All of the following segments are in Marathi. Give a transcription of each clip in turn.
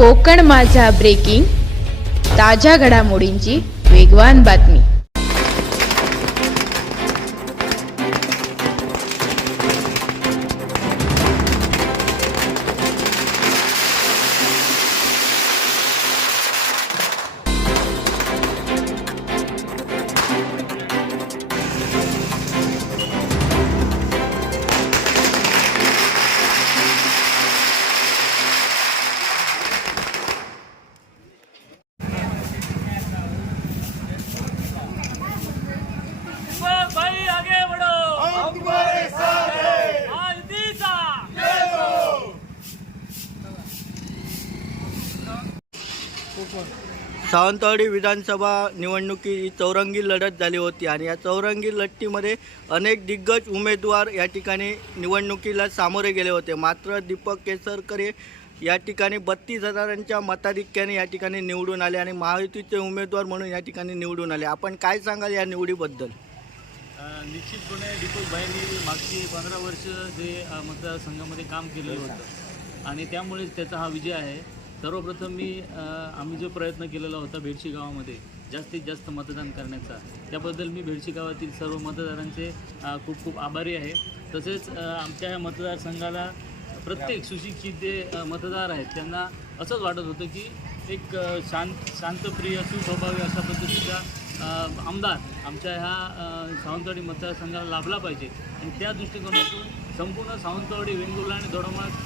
कोकण माझा ब्रेकिंग ताज्या घडामोडींची वेगवान बातमी. सावंतवाडी विधानसभा निवडणुकी ही चौरंगी लढत झाली होती आणि या चौरंगी लढतीमध्ये अनेक दिग्गज उमेदवार या ठिकाणी निवडणुकीला सामोरे गेले होते. मात्र दीपक केसरकर हे या ठिकाणी बत्तीस हजारांच्या मताधिक्याने या ठिकाणी निवडून आले आणि महायुतीचे उमेदवार म्हणून या ठिकाणी निवडून आले. आपण काय सांगाल या निवडीबद्दल? निश्चितपणे दीपकबाईंनी मागची पंधरा वर्ष जे मतदारसंघामध्ये काम केलेलं होतं. आणि त्यामुळेच त्याचा हा विजय आहे. सर्वप्रथम मी आम्ही जो प्रयत्न केलेला होता भेडशी गावामध्ये जास्तीत जास्त मतदान करण्याचा त्याबद्दल मी भेडशी गावातील सर्व मतदारांचे खूप खूप आभारी आहे. तसेच आमच्या ह्या मतदारसंघाला प्रत्येक सुशिक्षित जे मतदार आहेत त्यांना असंच वाटत होतं की एक शांत शांतप्रिय सुस्वभावी अशा पद्धतीचा आमदार आमच्या ह्या सावंतवाडी मतदारसंघाला लाभला पाहिजे. आणि त्या दृष्टिकोनातून संपूर्ण सावंतवाडी वेंगुर्ला आणि दोडामार्ग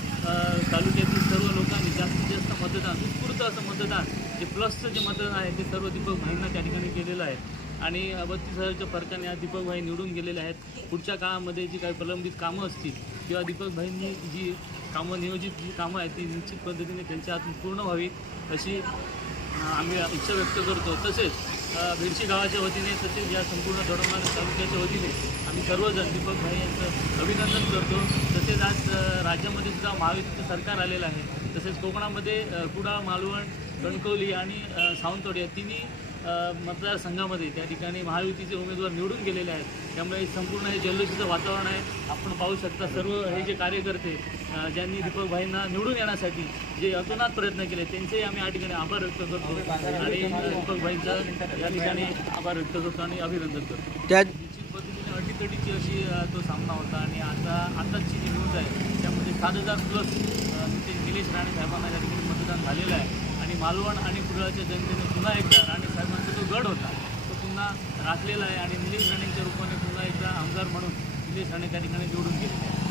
तालुक्यातील सर्व लोकांनी जास्तीत जास्त मतदान उत्स्फूर्त असं मतदान जे प्लसचं जे मतदान आहे ते सर्व दीपक भाईंना त्या ठिकाणी केलेलं आहे. आणि बत्तीस हजारच्या फरकाने आज दीपकभाई निवडून गेलेले आहेत. पुढच्या काळामध्ये जी काही प्रलंबित कामं असतील किंवा दीपकभाईंनी जी कामं नियोजित जी कामं आहेत ती निश्चित पद्धतीने त्यांच्या हातून पूर्ण व्हावी अशी आम्ही इच्छा व्यक्त करतो. तसेच भिडशी गावाच्या वतीने तसेच या संपूर्ण दोडमार्ग तालुक्याच्या वतीने आम्ही सर्वजण दीपक भाई यांचं अभिनंदन करतो. तसेच आज राज्यामध्ये सुद्धा महायुतीचं सरकार आलेलं आहे. तसेच कोकणामध्ये कुडा मालवण कणकवली आणि सावंतवाडी या तिन्ही मतदारसंघामध्ये त्या ठिकाणी महायुतीचे उमेदवार निवडून गेलेले आहेत. त्यामुळे संपूर्ण हे जल्लोषीचं वातावरण आहे. आपण पाहू शकता सर्व हे जे कार्यकर्ते ज्यांनी दीपक भाईंना निवडून येण्यासाठी जे अतोनात प्रयत्न केले त्यांचेही आम्ही या ठिकाणी आभार व्यक्त करतो. आणि दीपक भाईंचा या ठिकाणी आभार व्यक्त करतो आणि अभिनंदन करतो. त्या निश्चित पद्धतीने अटीतटीची अशी तो सामना होता आणि आता आताची जी न्यूज आहे त्यामध्ये सात हजार प्लस नितीन निलेश राणे साहेबांना या ठिकाणी मतदान झालेलं आहे. मालवण आणि कुडाळच्या जनतेने पुन्हा एकदा राणे साहेबांचा जो गड होता तो पुन्हा राखलेला आहे आणि निलेश राणेंच्या रूपाने पुन्हा एकदा आमदार म्हणून निलेश राणे त्या ठिकाणी निवडून गेले.